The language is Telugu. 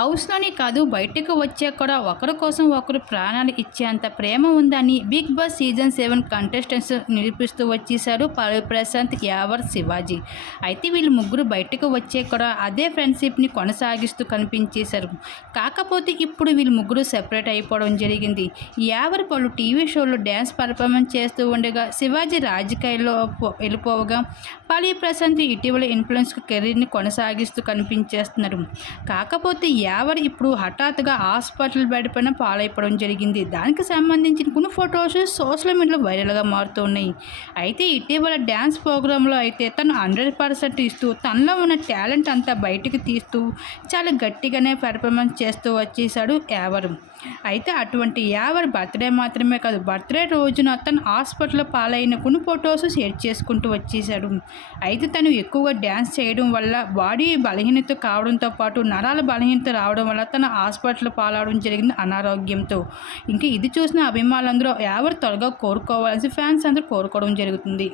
హౌస్లోనే కాదు బయటకు వచ్చాక కూడా ఒకరి కోసం ఒకరు ప్రాణాలు ఇచ్చేంత ప్రేమ ఉందని Bigg Boss season seven contestants నిరూపిస్తూ వచ్చేశారు పల్లవి ప్రశాంత్ యావర్ శివాజీ. అయితే వీళ్ళు ముగ్గురు బయటకు వచ్చే కూడా అదే ఫ్రెండ్షిప్ని కొనసాగిస్తూ కనిపించేశారు. కాకపోతే ఇప్పుడు వీళ్ళు ముగ్గురు సెపరేట్ అయిపోవడం జరిగింది. యావర్ పలు టీవీ షోలో డ్యాన్స్ పర్ఫార్మెన్స్ చేస్తూ ఉండగా శివాజీ రాజకీయాల్లో వెళ్ళిపోవగా పల్లవి ప్రశాంత్ ఇటీవల ఇన్ఫ్లుయెన్స్ కెరీర్ని కొనసాగిస్తూ కనిపించేస్తున్నారు. కాకపోతే యావర్ ఇప్పుడు హఠాత్తుగా హాస్పిటల్ బెడ్ పైన పాలైపోవడం జరిగింది. దానికి సంబంధించిన కొన్ని ఫొటోస్ సోషల్ మీడియాలో వైరల్గా మారుతున్నాయి. అయితే ఇటీవల డ్యాన్స్ ప్రోగ్రాంలో అయితే తను హండ్రెడ్ పర్సెంట్ ఇస్తూ తనలో ఉన్న టాలెంట్ అంతా బయటికి తీస్తూ చాలా గట్టిగానే పెర్ఫార్మెన్స్ చేస్తూ వచ్చేసాడు యావర్ అయితే అటువంటి యావర్ బర్త్డే మాత్రమే కాదు బర్త్డే రోజున తను హాస్పిటల్లో పాలైన కొన్ని ఫొటోస్ షేర్ చేసుకుంటూ వచ్చేసాడు అయితే తను ఎక్కువగా డ్యాన్స్ చేయడం వల్ల బాడీ బలహీనత కావడంతో పాటు నరాల బలహీనత రావడం వల్ల తన హాస్పిటల్ పాలవడం జరిగింది అనారోగ్యంతో. ఇంకా ఇది చూసిన అభిమానులందరూ ఎవరు త్వరగా కోరుకోవాలని ఫ్యాన్స్ అందరూ కోరుకోవడం జరుగుతుంది.